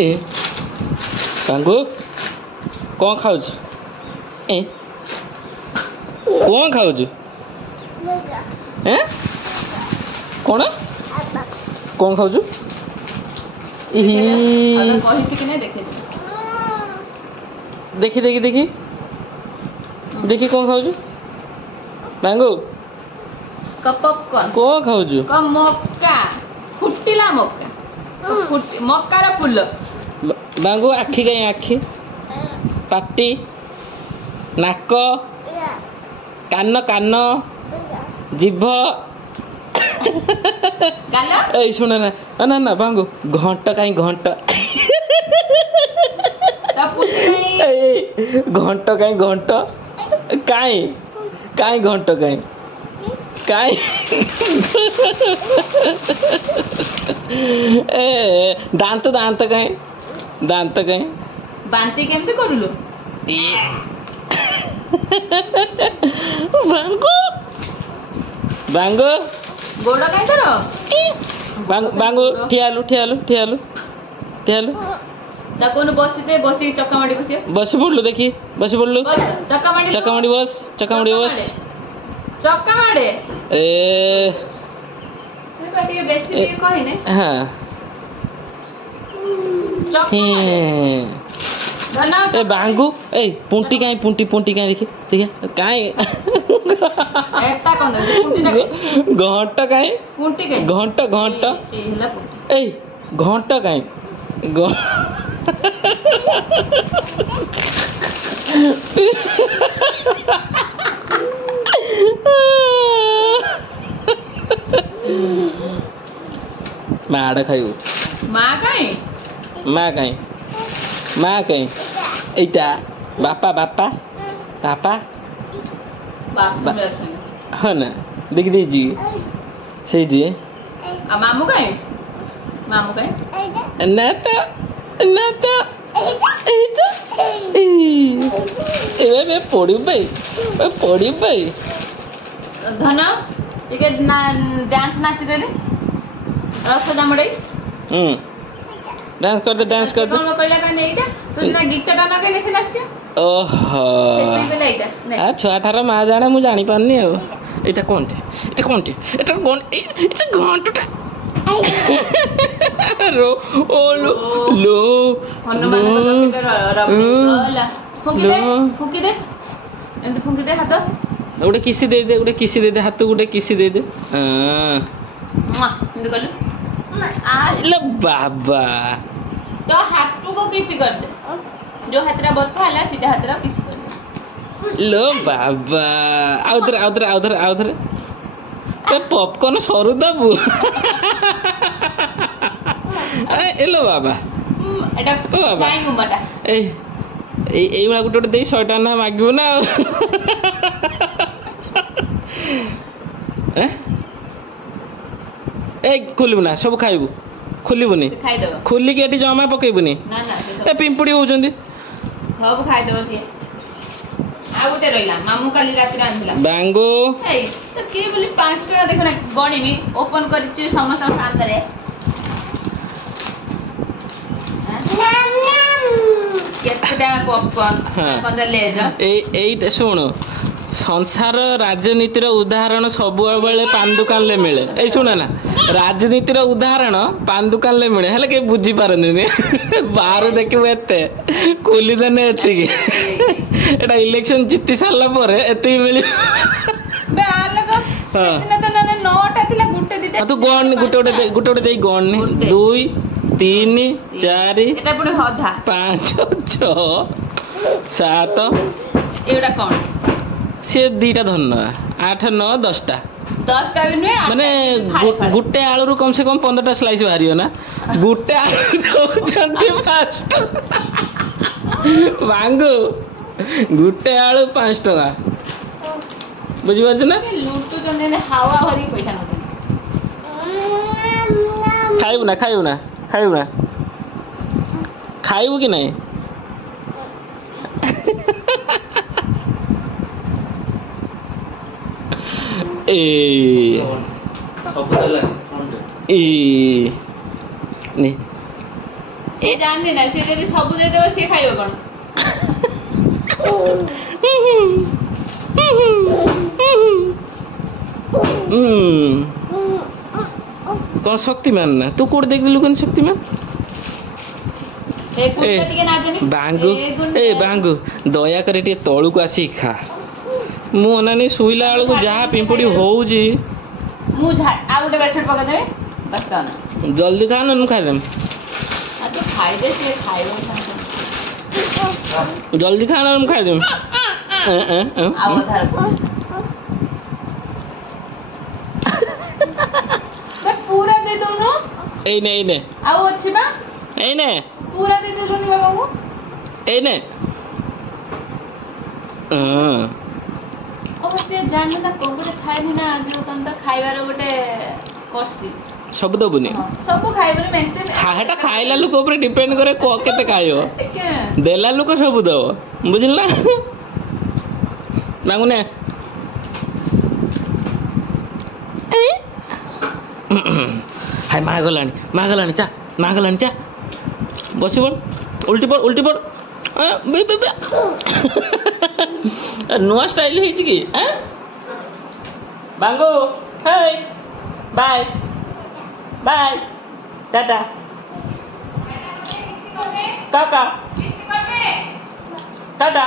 ए बांगो कौन खाऊच ए कौन खाऊच ए कौन कौन खाऊच देखी देखी देखी देखी कौन खाऊच बांगो पॉपकॉर्न कौन खाऊच मक्का फुटिला मक्का मक्कार फुल बांगो आखि कहीं आखि पाटी नाक कान कान जीभ ए सुन ना ना ना बांगो घंट कहीं घंट घंट कहीं घंट कहीं कहीं घंट कहीं कहीं ए दांत दांत कहीं दांत कहीं बांती केमती करूलो बांगो बांगो गोड़ कहीं करो बांगो ठियालु ठियालु ठियालु ठियालु ताकोन बसिते बसी चक्का माडी बसी बसी पड़लु देखी बसी पड़लु चक्का माडी बस चक्का माडी बस चक्का माडे ए ଟିକେ ବେଶୀ ଟିକେ କହିନେ हां ଚକ୍କା ମାଡେ ଧନ ए बांगो ए पुंटी काई पुंटी पुंटी काई देखी ठीक है काई एटा कोन पुंटी ना घंट काई पुंटी के घंट घंट एला पुंटी ए घंट काई माड़ खाइबू मां काई माँ कहीं माँ कहीं एटा बापा बापा बापा बाप में हाँ ना देख दीजिए सही जी आ मामू काई ना तो एटा ए मैं पड़ी भाई धन टिके डांस नाची देले रस जामड़े डांस कर दे कौन कहला का नेइटा तू ना गीत टा ना केने से नाचियो ओहो सेती बेला इटा आ छुआ ठार माँ जाने मुझे जानी पारनी है एटा कौन घंटटा रो ओ लो लो हनुमान को किते रबी होला फुकी दे एंत फुकी दे हाथ गोटे किसी दे दे हाथ गोटे किसी दे दे हां मुआ एंत कर लो बाबा तो हाथ को किसी कर दे जो हाथरा बता हला सीधा हाथरा किसी कर दे लो बाबा आउधर ए पॉपकॉर्न सरू दबु ए लो बाबा एटा काई गुमाटा ए एई वाला गुटे दे 100 टका ना मागिबो ना ए खोलिबु ना सब खाइबु खोलिबुनी खाई दो खोली के एठी जमा पकेइबुनी ना ए पिंपुड़ी होउचंदी सब खाई दो से आ गुटे रहिला मामू काली राती रांधिला बांगो ए तो के बोली 5 टका देखो ना गणिमी ओपन करिछि समस्त सामने केतटा पॉपकॉर्न कंद ले जा एई सुन संसार राजनीतिर उदाहरण सब बेले पान दुकान ले मिले ए सुन ना राजनीतिर उदाहरण पान दुकान ले मिले हेले के बुझी पारनी बाहर देखिबो एते कोली देने एते एटा इलेक्शन जीति सारला परे एते मिली बे आलग सेदिन तो ना 9टा थिला गुटे दिटा तू गण गुटे देई गण 2 3 4 एटा पुनी हधा 5 6 7 एटा कोन से दीटा धन 8 9 10टा भी नुहे माने गुटे आलू रु कम से कम 15टा स्लाइस बाहरियो ना गुटे आलू दउचंती 5 बांगो गुटे आलू 5 टका बुझी पाछ ना लूटू जने हवा भरी पैसा न खाइबू ना खाइबू कि नहीं ए सब दला ए नहीं ସେ ଜାଣିନି ନା ସେ ଯଦି ସବୁ ଦେଇଦେବ ସିଏ ଖାଇବ କଣ? କଣ ଶକ୍ତିମାନ ନା ତୁ କୋଉଠି ଦେଖିଲୁ କେମିତି ଶକ୍ତିମାନ? ବାଙ୍ଗୁ ଏ ବାଙ୍ଗୁ ଦୟାକରି ଟିକେ ତଳକୁ ଆସିକି ଖା। ମୁଁ ଅନାନି ଶୋଇଲା ବେଳକୁ ଯାହା ପିମ୍ପୁଡ଼ି ହଉଛି। ମୁଁ ଆଉ ଗୋଟେ ବେଡସିଟ୍ ପକେଇଦେବି ବସ୍ ତ ନା। ଜଲ୍ଦି ଖା ନା ମୁଁ ଖାଇଦେବି। ତୁ ଖାଇଦେ ସିଏ ଖାଇବ ଜଲ୍ଦି ଖା ନା ମୁଁ ଖାଇଦେବି। ଆଉ ଅଧା पूरा दे दोनों एने आओ अच्छी बा एने पूरा दे दो जोनी बाबा को एने अवश्य जानना ना कोगटे खाइ ना जो कंदा खाइबार गोटे करसी सब दबुनी सब खाइबार मेंटे हाटा खाइला लोक ऊपर डिपेंड करे को केते खाइयो देला लोक सब दब बुझिल ना मांगुने हाय मागलानी चा मागलानी चा बसी पड़ उल्टी पड़ बे बे बे नुआ स्टाइल है कि बांगो hi bye bye tata tata Tata